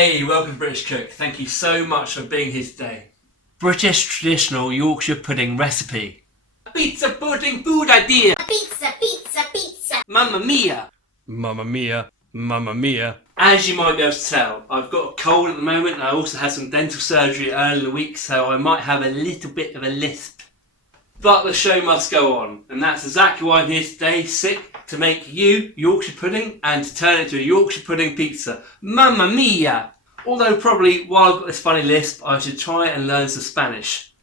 Hey, welcome to British Cook. Thank you so much for being here today. British traditional Yorkshire pudding recipe. A pizza pudding food idea. Pizza, pizza, pizza. Mamma mia. Mamma mia. Mamma mia. As you might be able to tell, I've got a cold at the moment and I also had some dental surgery early in the week, so I might have a little bit of a lisp. But the show must go on, and that's exactly why I'm here today, sick to make you Yorkshire pudding and to turn it into a Yorkshire pudding pizza. Mamma mia! Although probably while I've got this funny lisp, I should try and learn some Spanish.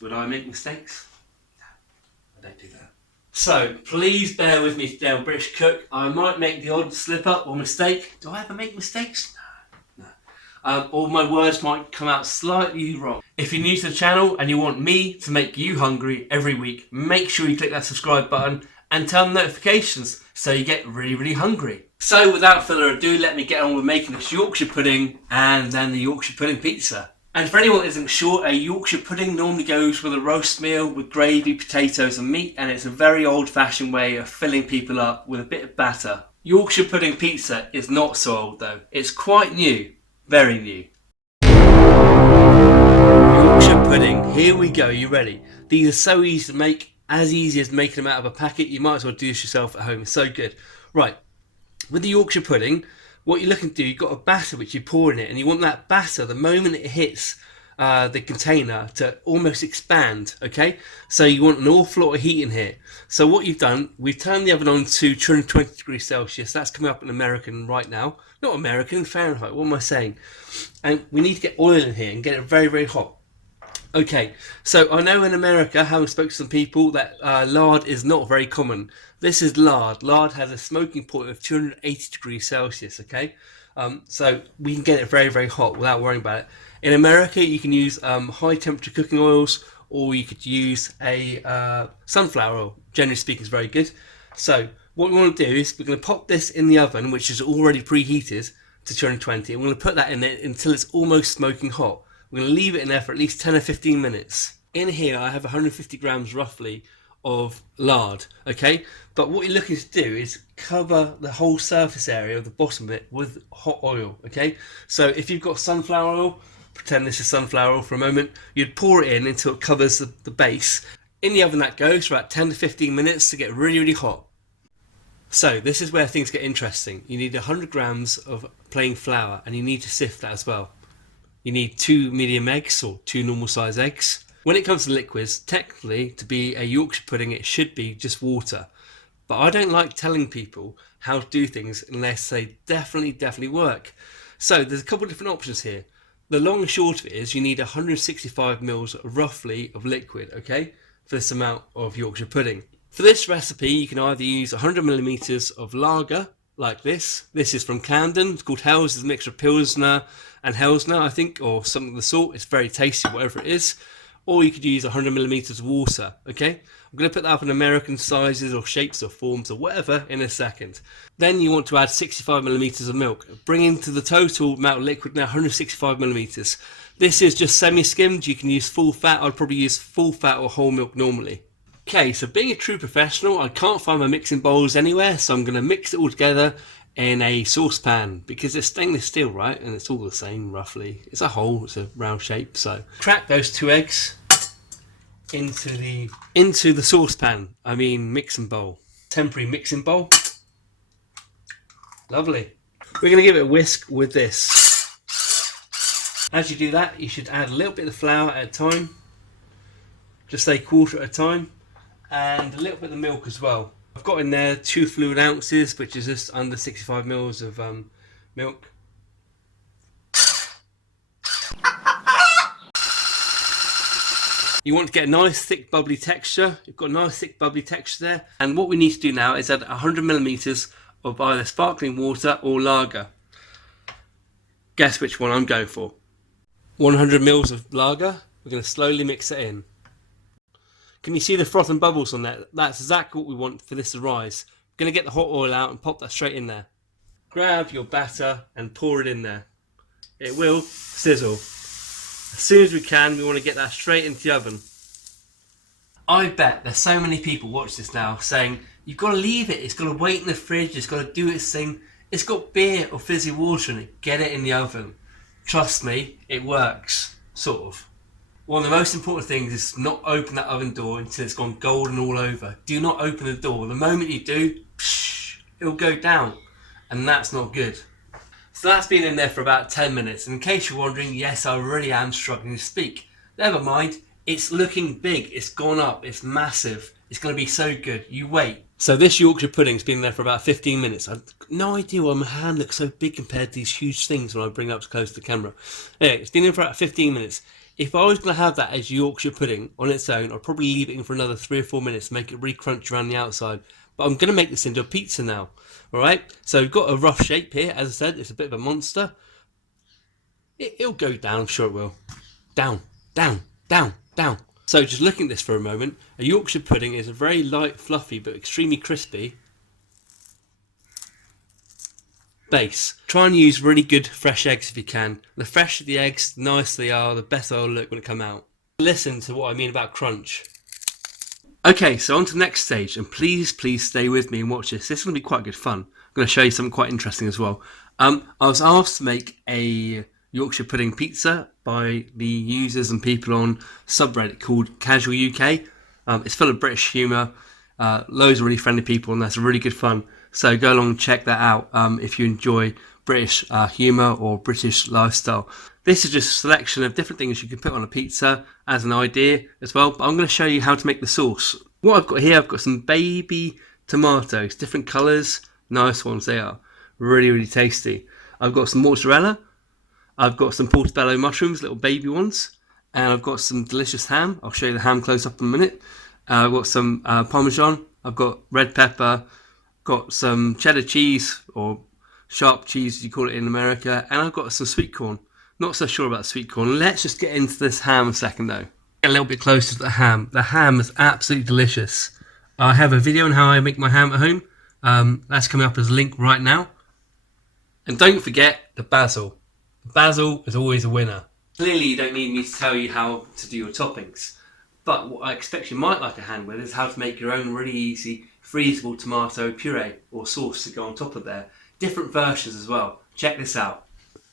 Would I make mistakes? No, I don't do that. So please bear with me today on British Cook. I might make the odd slip up or mistake. Do I ever make mistakes? No. Or my words might come out slightly wrong. If you're new to the channel and you want me to make you hungry every week, make sure you click that subscribe button and turn on notifications so you get really hungry. So without further ado, let me get on with making this Yorkshire pudding and then the Yorkshire pudding pizza. And for anyone that isn't sure, a Yorkshire pudding normally goes with a roast meal with gravy, potatoes and meat, and it's a very old-fashioned way of filling people up with a bit of batter. Yorkshire pudding pizza is not so old though. It's quite new. Very new. Yorkshire pudding, here we go, you ready? These are so easy to make, as easy as making them out of a packet. You might as well do this yourself at home, it's so good. Right, with the Yorkshire pudding, what you're looking to do, you've got a batter which you pour in it, and you want that batter, the moment it hits the container, to almost expand, okay? So you want an awful lot of heat in here. So what you've done, we've turned the oven on to 220 degrees Celsius. That's coming up in American right now. Not American, Fahrenheit, what am I saying? And we need to get oil in here and get it very hot. Okay, so I know in America, having spoken to some people, that lard is not very common. This is lard. Lard has a smoking point of 280 degrees Celsius, okay? So we can get it very hot without worrying about it. In America, you can use high temperature cooking oils, or you could use a sunflower oil. Generally speaking, is very good. So what we want to do is we're going to pop this in the oven, which is already preheated to 220, and we're going to put that in there until it's almost smoking hot. We're going to leave it in there for at least 10 or 15 minutes. In here, I have 150 grams roughly of lard, okay? But what you're looking to do is cover the whole surface area of the bottom of it with hot oil, okay? So if you've got sunflower oil, pretend this is sunflower oil for a moment, you'd pour it in until it covers the base. In the oven that goes for about 10 to 15 minutes to get really hot. So this is where things get interesting. You need 100 grams of plain flour, and you need to sift that as well. You need 2 medium eggs or 2 normal size eggs. When it comes to liquids, technically to be a Yorkshire pudding it should be just water. But I don't like telling people how to do things unless they definitely work. So there's a couple of different options here. The long and short of it is you need 165 mils roughly of liquid, okay, for this amount of Yorkshire pudding. For this recipe you can either use 100 millimeters of lager, like this. This is from Camden. It's called Hell's. It's a mixture of Pilsner and Hellsner, I think, or something of the sort. It's very tasty, whatever it is. Or you could use 100 millimeters of water, okay? I'm going to put that up in American sizes or shapes or forms or whatever in a second. Then you want to add 65 millimeters of milk, bringing to the total amount of liquid now 165 millimeters. This is just semi-skimmed. You can use full fat. I'd probably use full fat or whole milk normally. Okay, so being a true professional, I can't find my mixing bowls anywhere, so I'm going to mix it all together in a saucepan, because it's stainless steel, right? And it's all the same roughly. It's a hole, it's a round shape. So crack those 2 eggs into the saucepan. I mean mixing bowl. Temporary mixing bowl. Lovely. We're going to give it a whisk with this. As you do that, you should add a little bit of flour at a time. Just a quarter at a time. And a little bit of milk as well. I've got in there 2 fluid ounces, which is just under 65 mils of milk. You want to get a nice thick bubbly texture. You've got a nice thick bubbly texture there. And what we need to do now is add 100 millimeters of either sparkling water or lager. Guess which one I'm going for. 100 mils of lager. We're going to slowly mix it in. Can you see the froth and bubbles on that? That's exactly what we want for this to rise. We're going to get the hot oil out and pop that straight in there. Grab your batter and pour it in there. It will sizzle. As soon as we can, we want to get that straight into the oven. I bet there's so many people watch this now saying, you've got to leave it, it's got to wait in the fridge, it's got to do its thing. It's got beer or fizzy water in it. Get it in the oven. Trust me, it works. Sort of. One of the most important things is not open that oven door until it's gone golden all over. Do not open the door. The moment you do, it'll go down. And that's not good. So that's been in there for about 10 minutes. And in case you're wondering, yes, I really am struggling to speak. Never mind. It's looking big. It's gone up. It's massive. It's going to be so good. You wait. So this Yorkshire pudding's been there for about 15 minutes. I've no idea why my hand looks so big compared to these huge things when I bring it up close to the camera. Anyway, it's been in for about 15 minutes. If I was going to have that as Yorkshire pudding on its own, I'd probably leave it in for another 3 or 4 minutes to make it really crunchy around the outside. But I'm going to make this into a pizza now. Alright, so we've got a rough shape here. As I said, it's a bit of a monster. It'll go down, I'm sure it will. Down, down, down, down. So just looking at this for a moment, a Yorkshire pudding is a very light, fluffy, but extremely crispy base. Try and use really good fresh eggs if you can. The fresher the eggs, the nicer they are, the better they'll look when they come out. Listen to what I mean about crunch. Okay, so on to the next stage, and please stay with me and watch this. This is going to be quite good fun. I'm going to show you something quite interesting as well. I was asked to make a Yorkshire Pudding Pizza by the users and people on subreddit called Casual UK. It's full of British humour, loads of really friendly people, and that's really good fun. So go along and check that out if you enjoy British humour or British lifestyle. This is just a selection of different things you can put on a pizza as an idea as well, but I'm going to show you how to make the sauce. What I've got here, I've got some baby tomatoes, different colours, nice ones they are, really tasty. I've got some mozzarella, I've got some portobello mushrooms, little baby ones, and I've got some delicious ham. I'll show you the ham close up in a minute. I've got some parmesan, I've got red pepper, got some cheddar cheese, or sharp cheese as you call it in America, and I've got some sweet corn. Not so sure about sweet corn. Let's just get into this ham a second though. Get a little bit closer to the ham. The ham is absolutely delicious. I have a video on how I make my ham at home. That's coming up as a link right now. And don't forget the basil. The basil is always a winner. Clearly you don't need me to tell you how to do your toppings. But what I expect you might like a hand with is how to make your own really easy freezable tomato puree or sauce to go on top of there. Different versions as well. Check this out.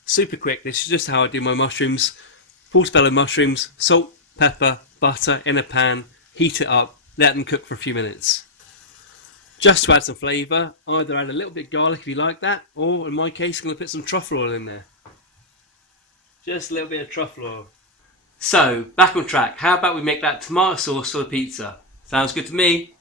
Super quick, this is just how I do my mushrooms. Portobello mushrooms, salt, pepper, butter in a pan, heat it up, let them cook for a few minutes. Just to add some flavour, either add a little bit of garlic if you like that, or in my case I'm going to put some truffle oil in there. Just a little bit of truffle oil. So, back on track, how about we make that tomato sauce for the pizza? Sounds good to me.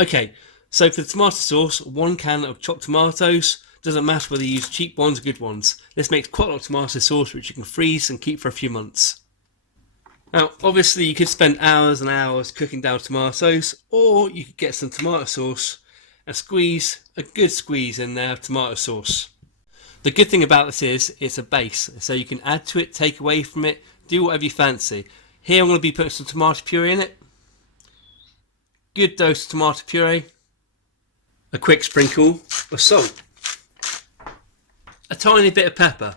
Okay, so for the tomato sauce, 1 can of chopped tomatoes. Doesn't matter whether you use cheap ones or good ones. This makes quite a lot of tomato sauce which you can freeze and keep for a few months. Now obviously you could spend hours and hours cooking down tomatoes, or you could get some tomato sauce and squeeze a good squeeze in there of tomato sauce. The good thing about this is it's a base, so you can add to it, take away from it, do whatever you fancy. Here I'm going to be putting some tomato puree in it. Good dose of tomato puree. A quick sprinkle of salt. A tiny bit of pepper.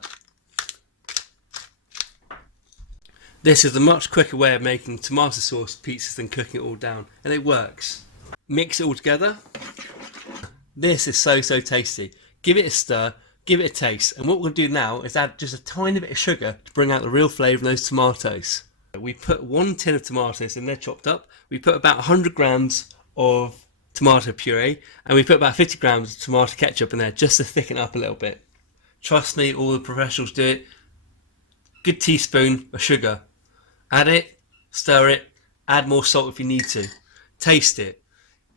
This is a much quicker way of making tomato sauce pizzas than cooking it all down, and it works. Mix it all together. This is so tasty. Give it a stir, give it a taste, and what we're going to do now is add just a tiny bit of sugar to bring out the real flavour of those tomatoes. We put 1 tin of tomatoes in there chopped up. We put about 100 grams of tomato puree, and we put about 50 grams of tomato ketchup in there just to thicken it up a little bit. Trust me, all the professionals do it. Good teaspoon of sugar. Add it, stir it, add more salt if you need to. Taste it.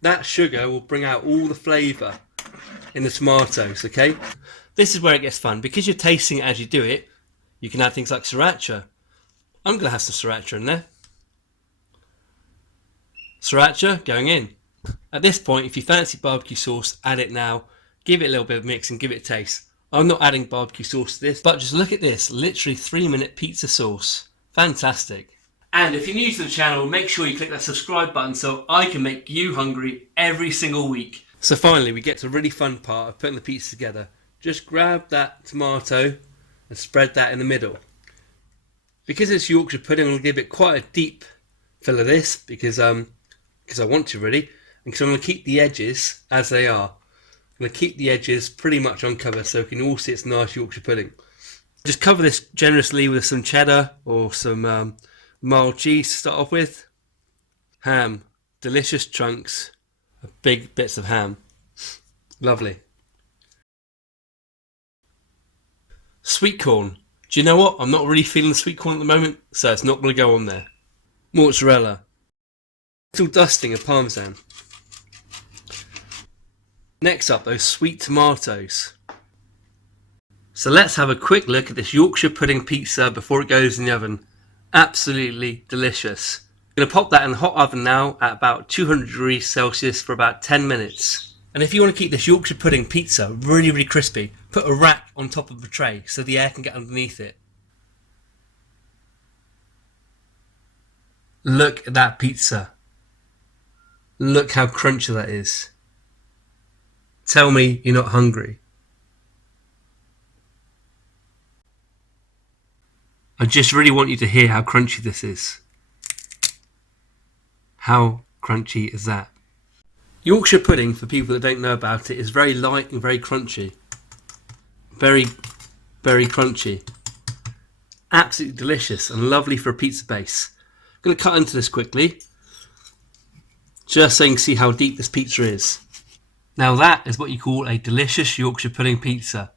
That sugar will bring out all the flavour in the tomatoes, okay? This is where it gets fun. Because you're tasting it as you do it, you can add things like sriracha. I'm going to have some sriracha in there. Sriracha going in. At this point, if you fancy barbecue sauce, add it now. Give it a little bit of mix and give it a taste. I'm not adding barbecue sauce to this, but just look at this, literally 3-minute pizza sauce. Fantastic. And if you're new to the channel, make sure you click that subscribe button so I can make you hungry every single week. So finally, we get to the really fun part of putting the pizza together. Just grab that tomato and spread that in the middle. Because it's Yorkshire pudding, I'm going to give it quite a deep fill of this because I want to really, and because I'm going to keep the edges as they are. I'm I'm going to keep the edges pretty much uncovered so we can all see it's nice Yorkshire pudding. Just cover this generously with some cheddar or some mild cheese to start off with. Ham, delicious chunks of big bits of ham. Lovely. Sweet corn. Do you know what? I'm not really feeling the sweet corn at the moment, so it's not going to go on there. Mozzarella. Little dusting of parmesan. Next up, those sweet tomatoes. So let's have a quick look at this Yorkshire pudding pizza before it goes in the oven. Absolutely delicious. I'm going to pop that in the hot oven now at about 200 degrees Celsius for about 10 minutes. And if you want to keep this Yorkshire pudding pizza really crispy, put a rack on top of the tray so the air can get underneath it. Look at that pizza. Look how crunchy that is. Tell me you're not hungry. I just really want you to hear how crunchy this is. How crunchy is that? Yorkshire pudding, for people that don't know about it, is very light and very crunchy. Very crunchy. Absolutely delicious and lovely for a pizza base. I'm going to cut into this quickly, just so you can see how deep this pizza is. Now that is what you call a delicious Yorkshire pudding pizza.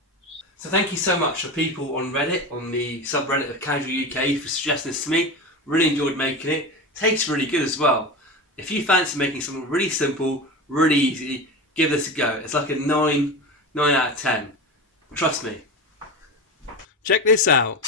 So thank you so much for people on Reddit, on the subreddit of Casual UK, for suggesting this to me. Really enjoyed making it. Tastes really good as well. If you fancy making something really simple, really easy, give this a go. It's like a 9 out of 10. Trust me. Check this out.